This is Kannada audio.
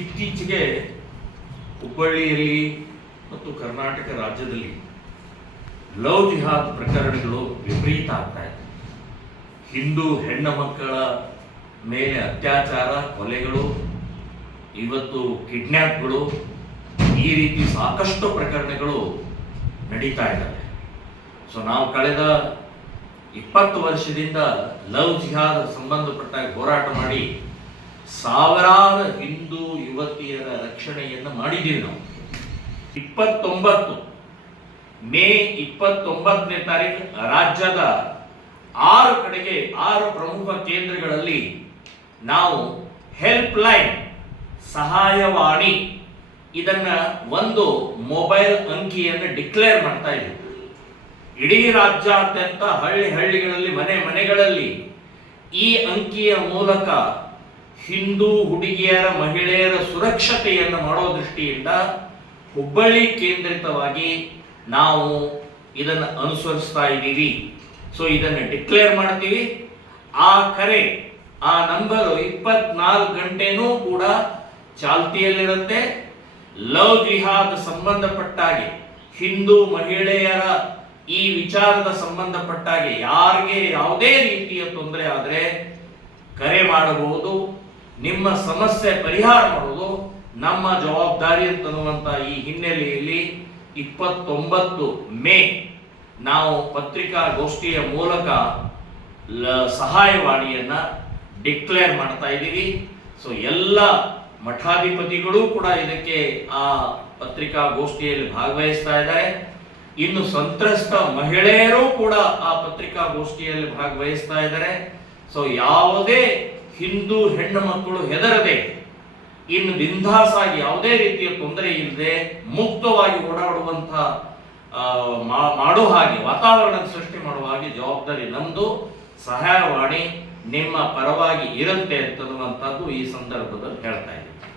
ಇತ್ತೀಚೆಗೆ ಹುಬ್ಬಳ್ಳಿಯಲ್ಲಿ ಮತ್ತು ಕರ್ನಾಟಕ ರಾಜ್ಯದಲ್ಲಿ ಲವ್ ಜಿಹಾದ್ ಪ್ರಕರಣಗಳು ವಿಪರೀತ ಆಗ್ತಾ ಇದೆ. ಹಿಂದೂ ಹೆಣ್ಣು ಮಕ್ಕಳ ಮೇಲೆ ಅತ್ಯಾಚಾರ, ಕೊಲೆಗಳು, ಇವತ್ತು ಕಿಡ್ನ್ಯಾಪ್ಗಳು, ಈ ರೀತಿ ಸಾಕಷ್ಟು ಪ್ರಕರಣಗಳು ನಡೀತಾ ಇದ್ದಾವೆ. ಸೊ ನಾವು ಕಳೆದ 20 ವರ್ಷದಿಂದ ಲವ್ ಜಿಹಾದ್ ಸಂಬಂಧಪಟ್ಟ ಹೋರಾಟ ಮಾಡಿ ಸಾವಿರಾರು ಹಿಂದೂ ಯುವತಿಯರ ರಕ್ಷಣೆಯನ್ನು ಮಾಡಿದ್ದೀವಿ. ನಾವು 29 ಮೇ 29ನೇ ತಾರೀಕು ರಾಜ್ಯದ 6 ಕಡೆಗೆ 6 ಪ್ರಮುಖ ಕೇಂದ್ರಗಳಲ್ಲಿ ನಾವು ಹೆಲ್ಪ್ ಲೈನ್ ಸಹಾಯವಾಣಿ ಇದನ್ನ ಒಂದು ಮೊಬೈಲ್ ಅಂಕಿಯನ್ನು ಡಿಕ್ಲೇರ್ ಮಾಡ್ತಾ ಇದ್ದೀವಿ. ಇಡೀ ರಾಜ್ಯಾದ್ಯಂತ ಹಳ್ಳಿಗಳಲ್ಲಿ ಮನೆಗಳಲ್ಲಿ ಈ ಅಂಕಿಯ ಮೂಲಕ ಹಿಂದೂ ಹುಡುಗಿಯರ ಮಹಿಳೆಯರ ಸುರಕ್ಷತೆಯನ್ನು ಮಾಡೋ ದೃಷ್ಟಿಯಿಂದ ಹುಬ್ಬಳ್ಳಿ ಕೇಂದ್ರಿತವಾಗಿ ನಾವು ಇದನ್ನು ಅನುಸರಿಸ್ತಾ ಇದ್ದೀವಿ. ಸೊ ಇದನ್ನು ಡಿಕ್ಲೇರ್ ಮಾಡ್ತೀವಿ. ಆ ಕರೆ, ಆ ನಂಬರು 24 ಗಂಟೆನೂ ಕೂಡ ಚಾಲ್ತಿಯಲ್ಲಿರುತ್ತೆ. ಲವ್ ಜಿಹಾದ್ ಸಂಬಂಧಪಟ್ಟಾಗೆ, ಹಿಂದೂ ಮಹಿಳೆಯರ ಈ ವಿಚಾರದ ಸಂಬಂಧಪಟ್ಟಾಗೆ ಯಾರಿಗೆ ಯಾವುದೇ ರೀತಿಯ ತೊಂದರೆ ಆದರೆ ಕರೆ ಮಾಡಬಹುದು. ನಿಮ್ಮ ಸಮಸ್ಯೆ ಪರಿಹಾರ ಮಾಡುವುದು ನಮ್ಮ ಜವಾಬ್ದಾರಿ ಅಂತನ್ನುವಂಥ ಈ ಹಿನ್ನೆಲೆಯಲ್ಲಿ 29 ಮೇ ನಾವು ಪತ್ರಿಕಾಗೋಷ್ಠಿಯ ಮೂಲಕ ಸಹಾಯವಾಣಿಯನ್ನ ಡಿಕ್ಲೇರ್ ಮಾಡ್ತಾ ಇದ್ದೀವಿ. ಸೊ ಎಲ್ಲ ಮಠಾಧಿಪತಿಗಳು ಕೂಡ ಇದಕ್ಕೆ ಆ ಪತ್ರಿಕಾಗೋಷ್ಠಿಯಲ್ಲಿ ಭಾಗವಹಿಸ್ತಾ ಇದ್ದಾರೆ. ಇನ್ನು ಸಂತ್ರಸ್ತ ಮಹಿಳೆಯರು ಕೂಡ ಆ ಪತ್ರಿಕಾಗೋಷ್ಠಿಯಲ್ಲಿ ಭಾಗವಹಿಸ್ತಾ ಇದ್ದಾರೆ. ಸೊ ಯಾವುದೇ ಹಿಂದೂ ಹೆಣ್ಣು ಮಕ್ಕಳು ಹೆದರದೆ, ಇನ್ನು ಬಿಂದಾಸಾಗಿ ಯಾವುದೇ ರೀತಿಯ ತೊಂದರೆ ಇಲ್ಲದೆ ಮುಕ್ತವಾಗಿ ಓಡಾಡುವಂತ ಮಾಡೋ ಹಾಗೆ ವಾತಾವರಣ ಸೃಷ್ಟಿ ಮಾಡುವ ಹಾಗೆ ಜವಾಬ್ದಾರಿ ನಮ್ದು. ಸಹಾಯವಾಣಿ ನಿಮ್ಮ ಪರವಾಗಿ ಇರುತ್ತೆ ಅಂತನ್ನುವಂಥದ್ದು ಈ ಸಂದರ್ಭದಲ್ಲಿ ಹೇಳ್ತಾ ಇದ್ದೀನಿ.